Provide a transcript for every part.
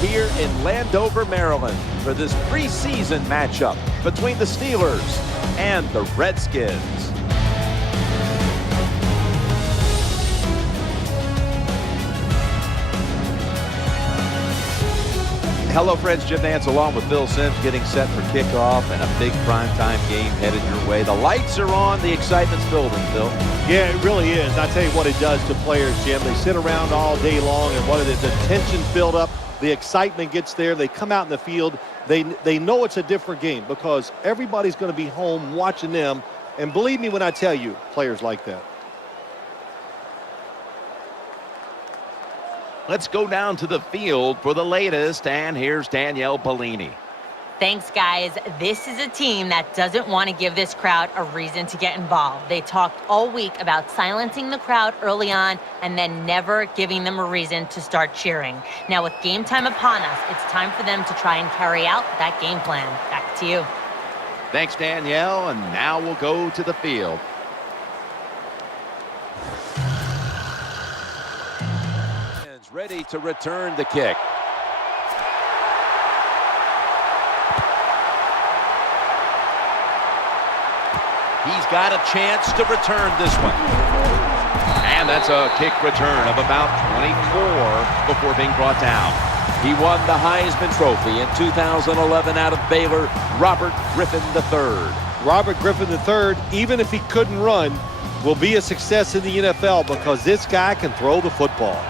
here in Landover, Maryland for this preseason matchup between the Steelers and the Redskins. Hello, friends. Jim Nance along with Phil Simms getting set for kickoff and a big primetime game headed your way. The lights are on. The excitement's building, Phil. Yeah, it really is. I tell you what it does to players, Jim. They sit around all day long, and what it is, the tension's build up. The excitement gets there. They come out in the field. They know it's a different game because everybody's going to be home watching them. And believe me when I tell you, players like that. Let's go down to the field for the latest, and here's Danielle Bellini. Thanks, guys. This is a team that doesn't want to give this crowd a reason to get involved. They talked all week about silencing the crowd early on and then never giving them a reason to start cheering. Now, with game time upon us, it's time for them to try and carry out that game plan. Back to you. Thanks, Danielle, and now we'll go to the field. Ready to return the kick. He's got a chance to return this one. And that's a kick return of about 24 before being brought down. He won the Heisman Trophy in 2011 out of Baylor, Robert Griffin III. Robert Griffin III, even if he couldn't run, will be a success in the NFL because this guy can throw the football.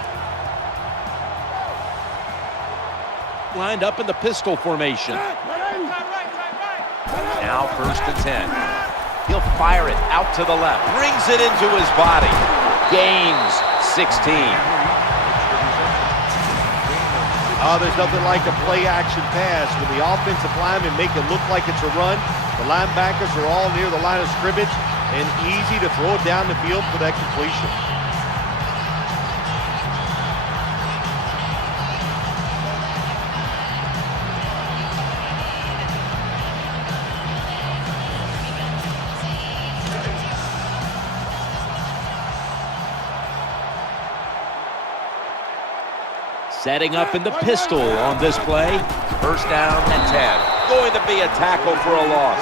Lined up in the pistol formation. Now 1st and 10. He'll fire it out to the left. Brings it into his body. Gains 16. Oh, there's nothing like a play-action pass when the offensive linemen make it look like it's a run. The linebackers are all near the line of scrimmage and easy to throw it down the field for that completion. Setting up in the pistol on this play. 1st down and 10. Going to be a tackle for a loss.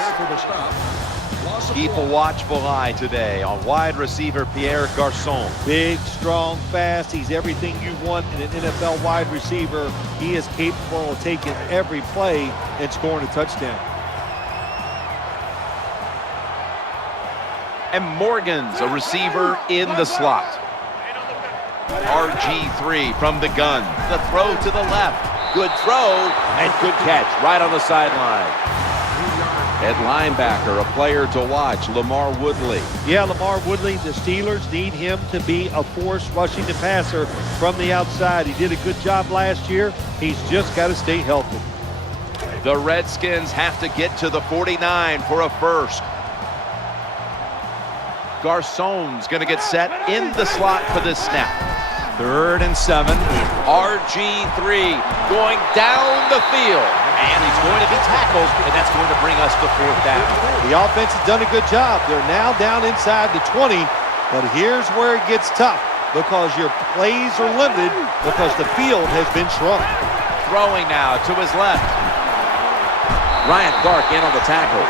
Keep a watchful eye today on wide receiver Pierre Garçon. Big, strong, fast. He's everything you want in an NFL wide receiver. He is capable of taking every play and scoring a touchdown. And Morgan's a receiver in the slot. RG3 from the gun. The throw to the left. Good throw and good catch right on the sideline. At linebacker, a player to watch, Lamar Woodley. Yeah, Lamar Woodley, the Steelers need him to be a force rushing the passer from the outside. He did a good job last year. He's just got to stay healthy. The Redskins have to get to the 49 for a first. Garçon's going to get set in the slot for this snap. 3rd and 7. RG3 going down the field. And he's going to be tackled, and that's going to bring us to 4th down. The offense has done a good job. They're now down inside the 20. But here's where it gets tough because your plays are limited because the field has been shrunk. Throwing now to his left. Ryan Clark in on the tackle.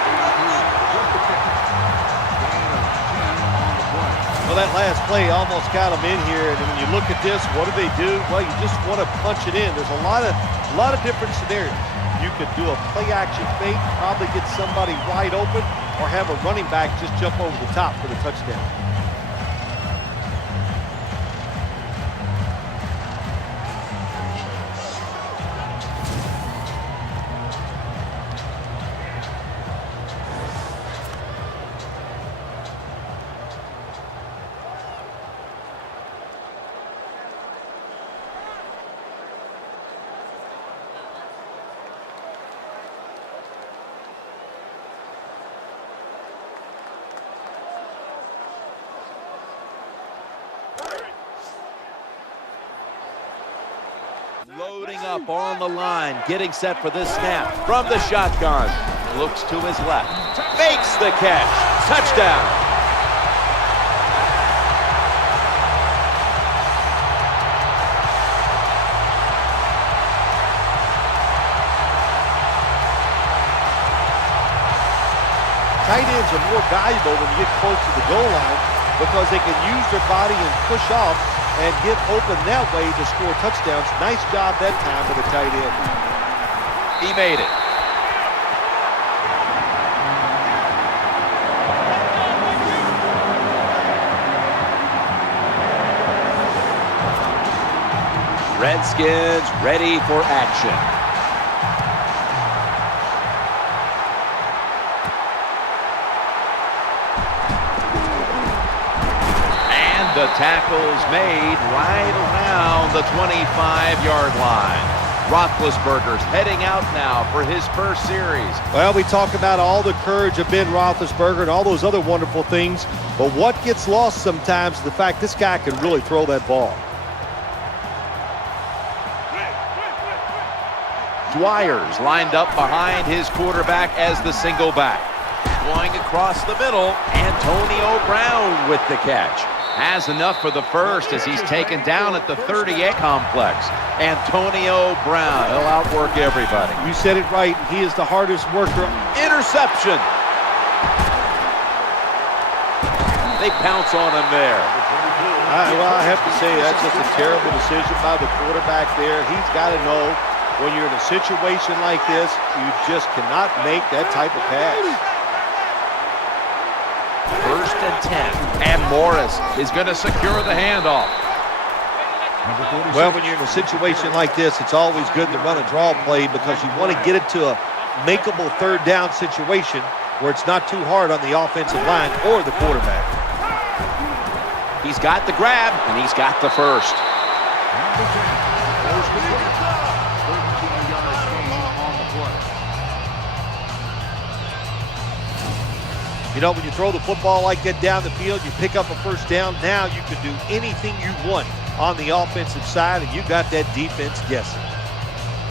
Well, that last play almost got them in here, and when you look at this, what do? Well, you just want to punch it in. There's a lot of different scenarios. You could do a play-action fake, probably get somebody wide open, or have a running back just jump over the top for the touchdown. Loading up on the line, getting set for this snap from the shotgun. Looks to his left, fakes the catch, touchdown. tight ends are more valuable when you get close to the goal line because they can use their body and push off and get open that way to score touchdowns. Nice job that time with the tight end. He made it. Redskins ready for action. And the tackle's made right around the 25-yard line. Roethlisberger's heading out now for his first series. Well, we talk about all the courage of Ben Roethlisberger and all those other wonderful things, but what gets lost sometimes is the fact this guy can really throw that ball. Dwyer's lined up behind his quarterback as the single back. Going across the middle, Antonio Brown with the catch. Has enough for the first as he's taken down at the 38 complex. Antonio Brown, he'll outwork everybody. You said it right. He is the hardest worker. Interception. They pounce on him there. Well, I have to say that's just a terrible decision by the quarterback there. He's got to know when you're in a situation like this, you just cannot make that type of pass. First and 10. And Morris is going to secure the handoff. Well, when you're in a situation like this, it's always good to run a draw play because you want to get it to a makeable third down situation where it's not too hard on the offensive line or the quarterback. He's got the grab, and he's got the first. You know, when you throw the football like that down the field, you pick up a first down. Now you can do anything you want on the offensive side, and you got that defense guessing.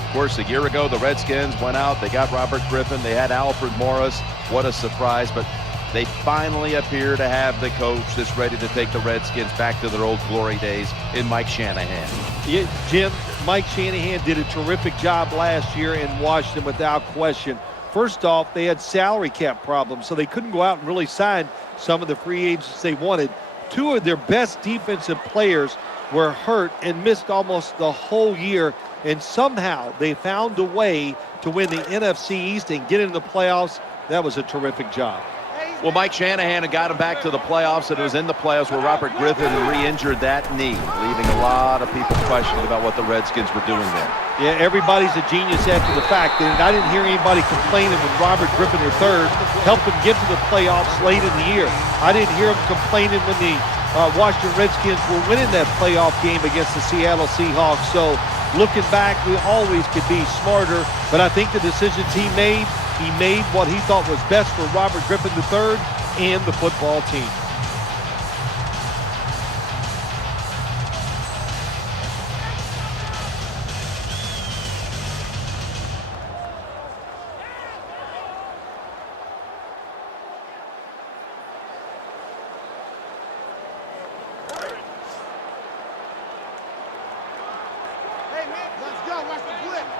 Of course, a year ago, the Redskins went out. They got Robert Griffin. They had Alfred Morris. What a surprise. But they finally appear to have the coach that's ready to take the Redskins back to their old glory days in Mike Shanahan. Yeah, Jim, Mike Shanahan did a terrific job last year in Washington without question. First off, they had salary cap problems, so they couldn't go out and really sign some of the free agents they wanted. Two of their best defensive players were hurt and missed almost the whole year, and somehow they found a way to win the NFC East and get into the playoffs. That was a terrific job. Well, Mike Shanahan had got him back to the playoffs, and it was in the playoffs where Robert Griffin re-injured that knee, leaving a lot of people questioning about what the Redskins were doing there. Yeah, everybody's a genius after the fact, and I didn't hear anybody complaining when Robert Griffin III helped them get to the playoffs late in the year. I didn't hear them complaining when the Washington Redskins were winning that playoff game against the Seattle Seahawks. So looking back, we always could be smarter, but I think the decisions he made what he thought was best for Robert Griffin III and the football team.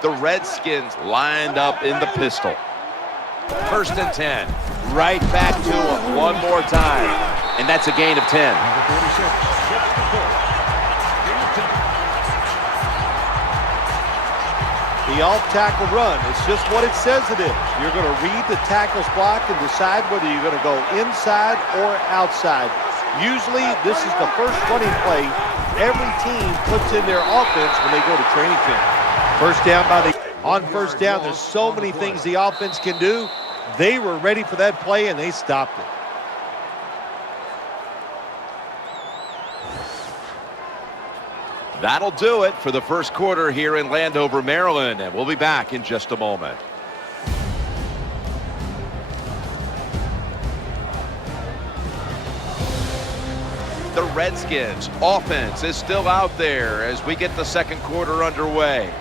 The Redskins lined up in the pistol. First and 10. Right back to him one more time. And that's a gain of 10. The off-tackle run, it's just what it says it is. You're going to read the tackle's block and decide whether you're going to go inside or outside. Usually, this is the first running play every team puts in their offense when they go to training camp. First down on first down, there's so many things the offense can do. They were ready for that play, and they stopped it. That'll do it for the first quarter here in Landover, Maryland, and we'll be back in just a moment. The Redskins offense is still out there as we get the second quarter underway.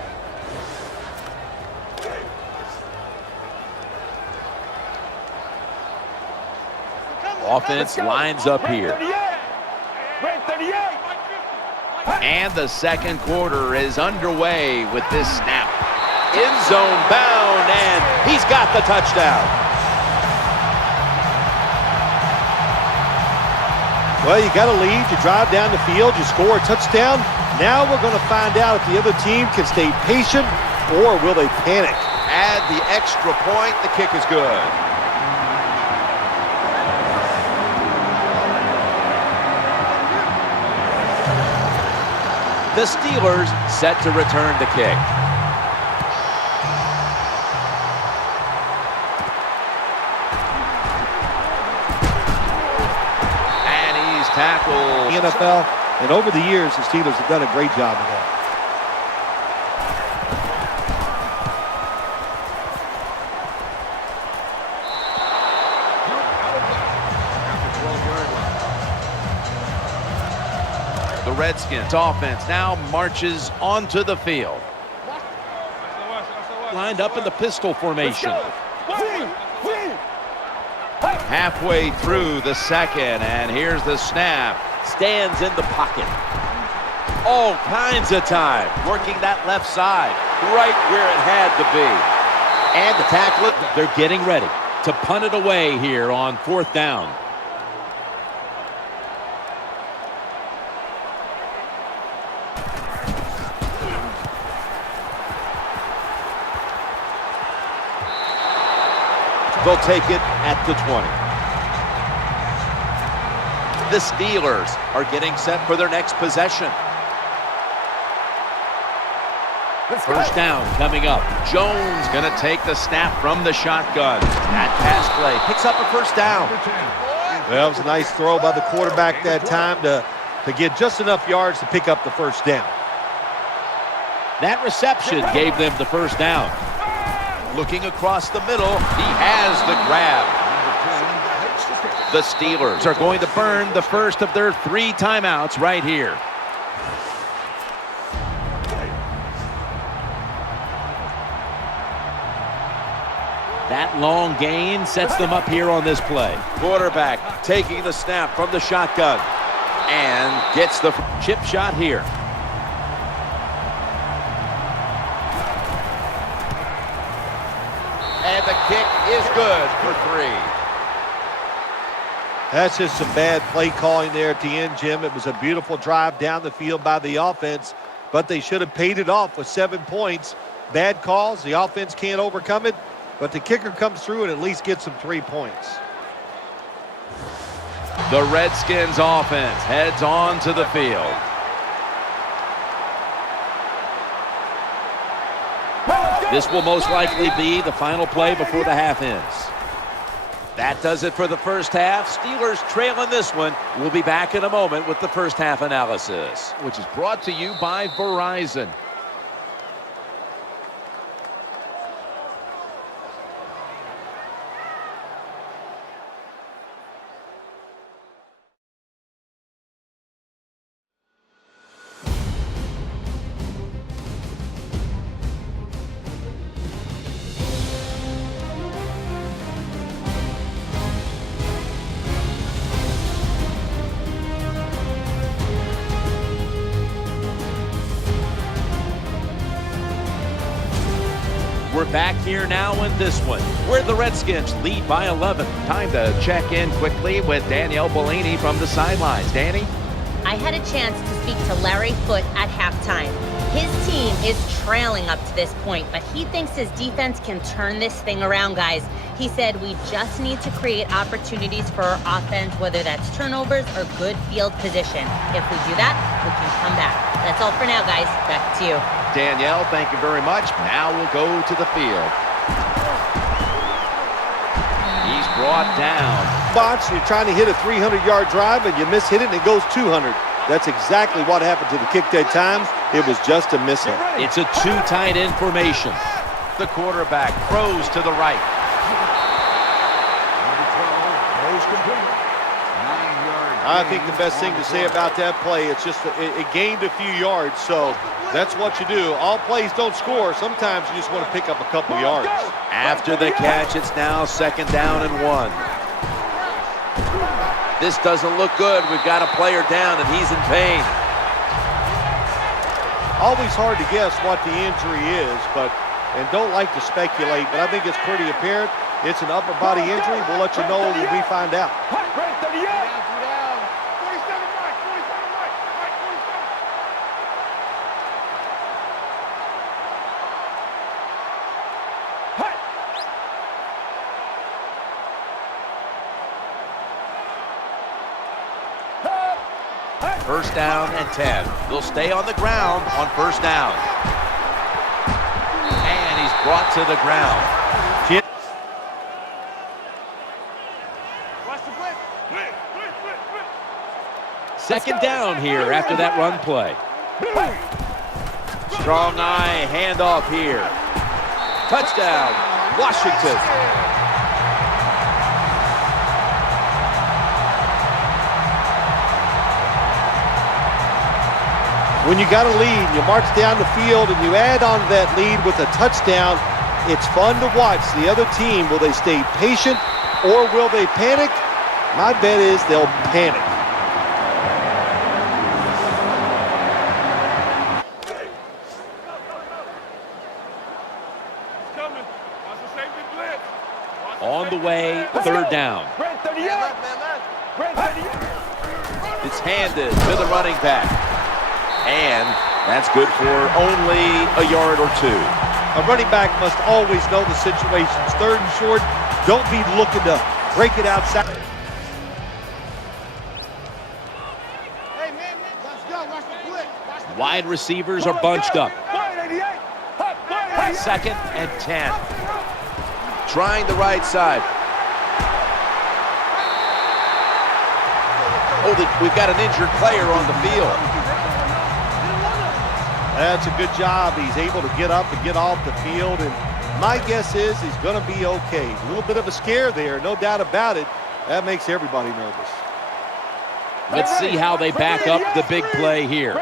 Offense lines up here. And the second quarter is underway with this snap. End zone bound, and he's got the touchdown. Well, you got a lead, you drive down the field, you score a touchdown. Now we're going to find out if the other team can stay patient or will they panic. Add the extra point, the kick is good. The Steelers set to return the kick. And he's tackled. The NFL, and over the years, the Steelers have done a great job of that. The Redskins offense now marches onto the field. Lined up in the pistol formation. Halfway through the second, and here's the snap. Stands in the pocket. All kinds of time. Working that left side. Right where it had to be. And the tackle. They're getting ready to punt it away here on 4th down. They'll take it at the 20. The Steelers are getting set for their next possession. First down coming up. Jones going to take the snap from the shotgun. That pass play picks up a first down. Well, it was a nice throw by the quarterback that time to get just enough yards to pick up the first down. That reception gave them the first down. Looking across the middle, he has the grab. The Steelers are going to burn the first of their 3 timeouts right here. That long gain sets them up here on this play. Quarterback taking the snap from the shotgun and gets the chip shot here. And the kick is good for 3. That's just some bad play calling there at the end, Jim. It was a beautiful drive down the field by the offense, but they should have paid it off with 7 points. Bad calls, the offense can't overcome it, but the kicker comes through and at least gets them 3 points. The Redskins offense heads on to the field. This will most likely be the final play before the half ends. That does it for the first half. Steelers trailing this one. We'll be back in a moment with the first half analysis, which is brought to you by Verizon. We're back here now in this one, where the Redskins lead by 11. Time to check in quickly with Danielle Bellini from the sidelines. Danny? I had a chance to speak to Larry Foote at halftime. His team is trailing up to this point, but he thinks his defense can turn this thing around, guys. He said we just need to create opportunities for our offense, whether that's turnovers or good field position. If we do that, we can come back. That's all for now, guys. Back to you. Danielle, thank you very much. Now we'll go to the field. He's brought down. Bots, you're trying to hit a 300-yard drive and you miss-hit it and it goes 200. That's exactly what happened to the kick that time. It was just a missing. It's a 2 tight end formation. The quarterback throws to the right. I think the best thing to say about that play, it's just it gained a few yards, so that's what you do. All plays don't score. Sometimes you just want to pick up a couple yards. After the catch, it's now 2nd down and 1. This doesn't look good. We've got a player down, and he's in pain. Always hard to guess what the injury is, and don't like to speculate, but I think it's pretty apparent. It's an upper body injury. We'll let you know when we find out. First down and 10. They'll stay on the ground on first down. And he's brought to the ground. Second down here after that run play. Strong eye handoff here. Touchdown, Washington. When you got a lead, you march down the field and you add on to that lead with a touchdown, it's fun to watch the other team. Will they stay patient or will they panic? My bet is they'll panic. On the way, third down. It's handed to the running back. And that's good for only a yard or two. A running back must always know the situations. Third and short, don't be looking to break it outside. Wide receivers are bunched up. Second and 10. Trying the right side. Oh, we've got an injured player on the field. That's a good job. He's able to get up and get off the field, and my guess is he's going to be okay. A little bit of a scare there, no doubt about it. That makes everybody nervous. Let's see how they back up the big play here.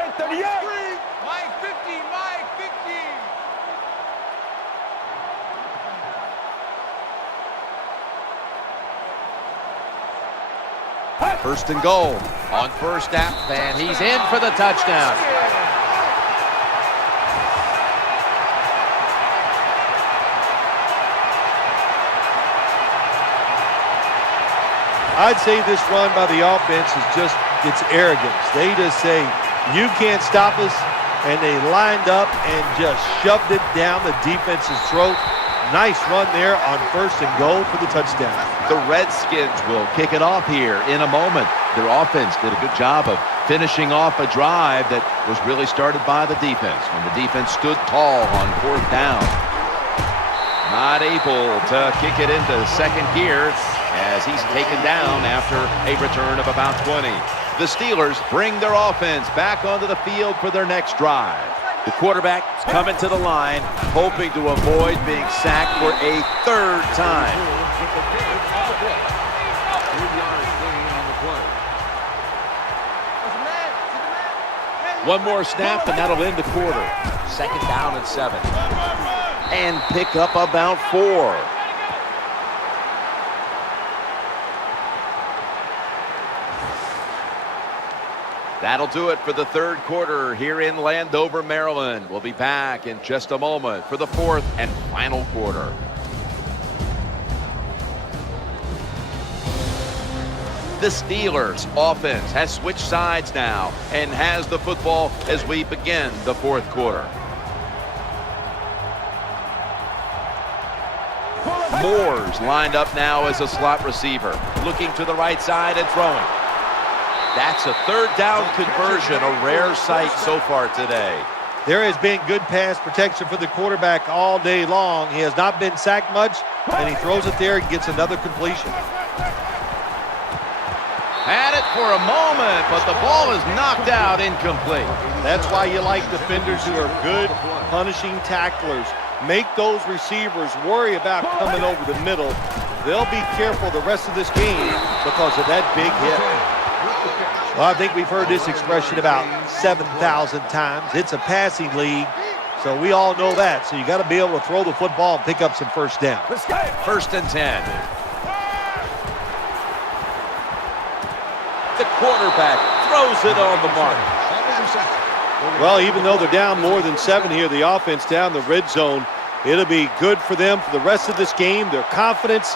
First and goal on first down, and he's in for the touchdown. I'd say this run by the offense is just, it's arrogance. They just say, you can't stop us, and they lined up and just shoved it down the defense's throat. Nice run there on first and goal for the touchdown. The Redskins will kick it off here in a moment. Their offense did a good job of finishing off a drive that was really started by the defense when the defense stood tall on fourth down. Not able to kick it into second gear as he's taken down after a return of about 20. The Steelers bring their offense back onto the field for their next drive. The quarterback's coming to the line, hoping to avoid being sacked for a third time. One more snap, and that'll end the quarter. Second down and 7. And pick up about 4. That'll do it for the third quarter here in Landover, Maryland. We'll be back in just a moment for the fourth and final quarter. The Steelers offense has switched sides now and has the football as we begin the fourth quarter. Moore's lined up now as a slot receiver, looking to the right side and throwing. That's a third down conversion, a rare sight so far today. There has been good pass protection for the quarterback all day long. He has not been sacked much, and he throws it there and gets another completion. Had it for a moment, but the ball is knocked out, incomplete. That's why you like defenders who are good punishing tacklers. Make those receivers worry about coming over the middle. They'll be careful the rest of this game because of that big hit. Well, I think we've heard this expression about 7,000 times. It's a passing league, so we all know that. So you got to be able to throw the football and pick up some first down. First and 10. The quarterback throws it on the mark. Well, even though they're down more than 7 here, the offense down the red zone, it'll be good for them for the rest of this game. Their confidence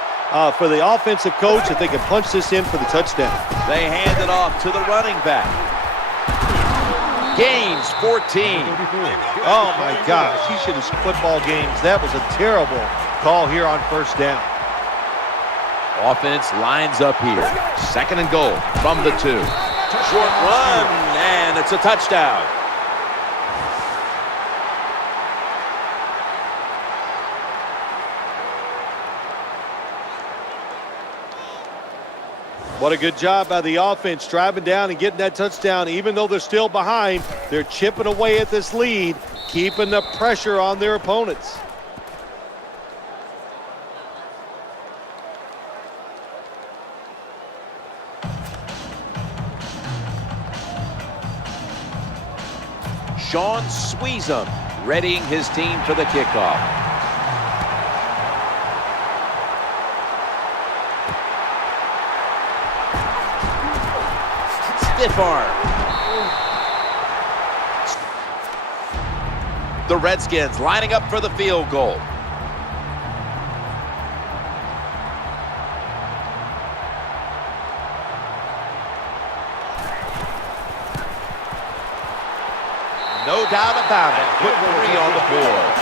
for the offensive coach that they can punch this in for the touchdown. They hand it off to the running back. Gains 14. Oh, my gosh. He should have football games. That was a terrible call here on first down. Offense lines up here. Second and goal from the 2. Short run, and it's a touchdown. What a good job by the offense, driving down and getting that touchdown. Even though they're still behind, they're chipping away at this lead, keeping the pressure on their opponents. Sean Sweezum readying his team for the kickoff. Stiff arm. The Redskins lining up for the field goal. No doubt about it. Put 3 on the board.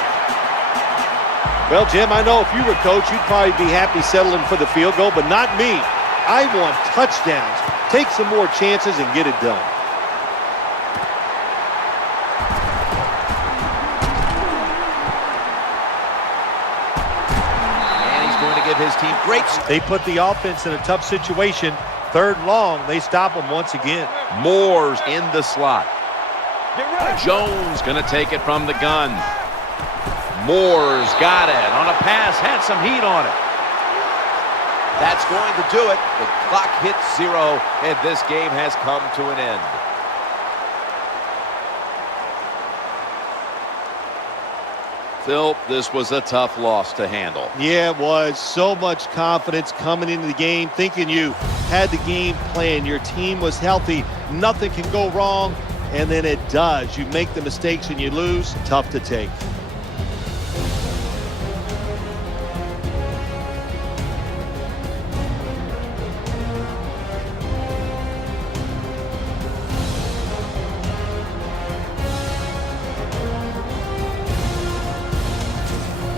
Well, Jim, I know if you were coach, you'd probably be happy settling for the field goal, but not me. I want touchdowns. Take some more chances and get it done. And he's going to give his team great. They put the offense in a tough situation. 3rd and long, they stop them once again. Moore's in the slot. Jones going to take it from the gun. Moore's got it on a pass, had some heat on it. That's going to do it. The clock hits 0, and this game has come to an end. Phil, this was a tough loss to handle. Yeah, it was. So much confidence coming into the game, thinking you had the game planned. Your team was healthy. Nothing can go wrong. And then it does. You make the mistakes and you lose. Tough to take.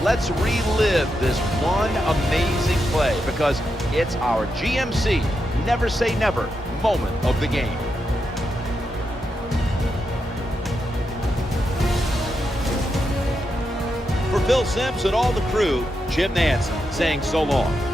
Let's relive this one amazing play because it's our GMC Never Say Never moment of the game. For Phil Simms and all the crew, Jim Nance saying so long.